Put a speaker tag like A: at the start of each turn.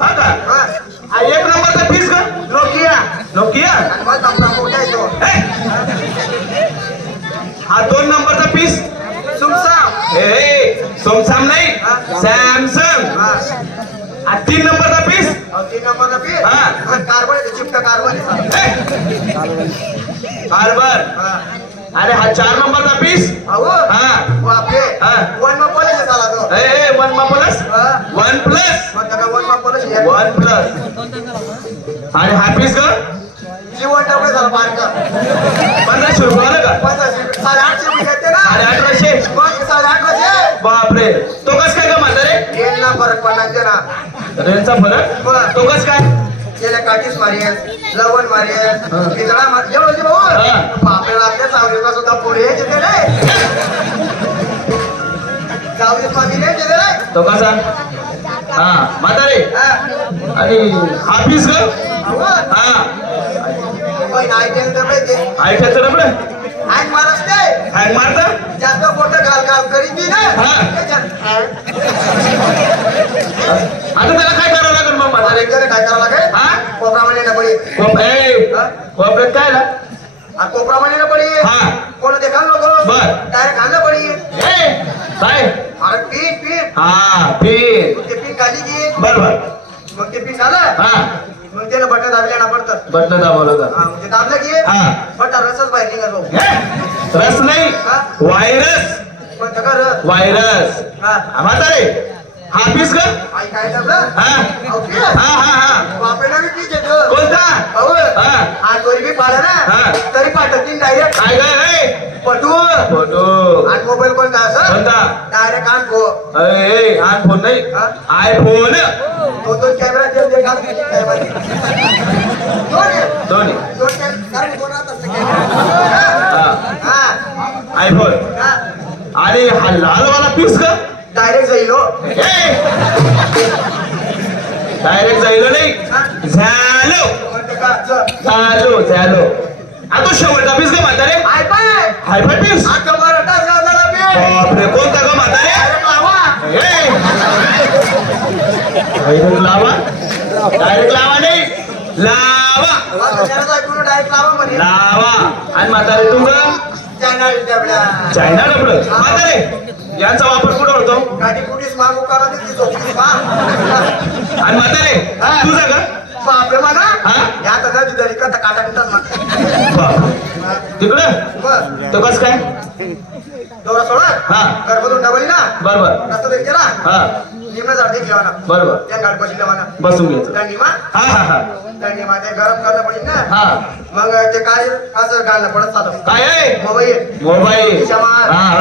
A: हा का
B: हा.
A: हा, एक नंबरचा पीस का
B: नोकिया
A: नोकिया! हा दोन नंबरचा पीस ए सोमसाम नाही
B: हा.
A: सॅमसंग
B: हा
A: हा तीन नंबरचा पीस हा.
B: हा
A: अरे हा चार नंबरचा पीस हा हा.
B: वन मग कॉलेज झाला तो
A: ए वन मा प्लस
B: हा.
A: वन प्लस
B: वन
A: प्लस आणि हा पीस का
B: जीवन टाकलं झालं बारका
A: पंधराशे रुपये आलं का?
B: साडे आठशे रुपये घेते ना?
A: साडे अठराशे.
B: साडे
A: बापरे. तो कस काय का म्हातारे?
B: ना फरक पडणार ते ना
A: रेंजचा फरक. तो कस काय?
B: गेल्या काठीस मारेल लवण पितळा मार जेवढं जे भाऊ. आपल्याला आपल्या चावडीचा सुद्धा पुढे येते रे चावडीत मागे येते रे
A: तो कसा? हा म्हातारे. आणि का
B: अहो,
A: हा. ऐकायचं बरं
B: ऐक मारस ते
A: हँग मारता
B: जास्त खोटं घाल घाल करीत बी ना
A: हा. आता त्याला काय करावं लागेल मग म्हातारे
B: काय करावं लागेल
A: हा
B: कोपरामध्ये हा?
A: कोपऱ्यात काय
B: आणि कोपरामध्ये ना पडी
A: हा.
B: कोण देखा नको
A: बर.
B: डायरेक्ट खाणं पडी
A: काय
B: अरे पीठ पीठ
A: हा पीठ बरोबर.
B: मग ते पीठ झालं?
A: हा.
B: मग त्याला बटन दाबल्या ना पडतं
A: बटन दाबवलं का?
B: हा, ते दाबलं की?
A: हा.
B: बटन रसच बाहेर निघालो?
A: रस नाही?
B: हा?
A: व्हायरस
B: पण कर
A: व्हायरस
B: हा.
A: म्हातारे. हा पीस का?
B: आई काय दाबलं?
A: हा.
B: अहो.
A: हा हा हा.
B: बी येतो
A: कोणता?
B: अहो
A: हा.
B: आज वरी बी पाडा
A: हा.
B: ना तरी पाठवतील डायरेक्ट
A: काय काय ए?
B: पटू
A: फोटो
B: आणि मोबाईल कोणता असं
A: कोणता
B: डायरेक्ट आण गो
A: ए आय फोन नाही? आयफोन
B: दोन दोन कॅमेरा देऊन दे काढ. दोन आहे.
A: दोन्ही
B: दोन कॅमेरा कारण दोन हात असतं कॅमेरा.
A: हा.
B: हा.
A: आयफोन आणि हा. लालवाला पीस का?
B: डायरेक्ट जाईल हो.
A: डायरेक्ट जाईल नाही? झालो. झालो झालो. आता शेवटचा पीस का म्हातारे? हाय फाय पीस बापरे कोणता का म्हातारे?
B: लावा
A: ए! डायरेक्ट लावा. डायरेक्ट लावा नाही. लावा.
B: लावा.
A: आणि म्हातारे तू
B: डबड्या
A: चायना डबड म्हातारे यांचा वापर कुठं होतो? आणि म्हातारे तुझा का
B: बापरे म्हणा काटा
A: बाप. तिकडं? तो कस काय?
B: दोरा सोडत
A: हा.
B: घरमधून डबली ना.
A: बरोबर.
B: रस्ता केला. निम्न झाड देख ना.
A: बरोबर.
B: त्या गाडी बसली ना.
A: बसून घ्यायचं.
B: त्या निमा त्या निमा ते गरम करणं पडेल ना.
A: हा.
B: मग ते काय? असं घालणं पडत चालू
A: काय
B: मोबाईल.
A: मोबाईल.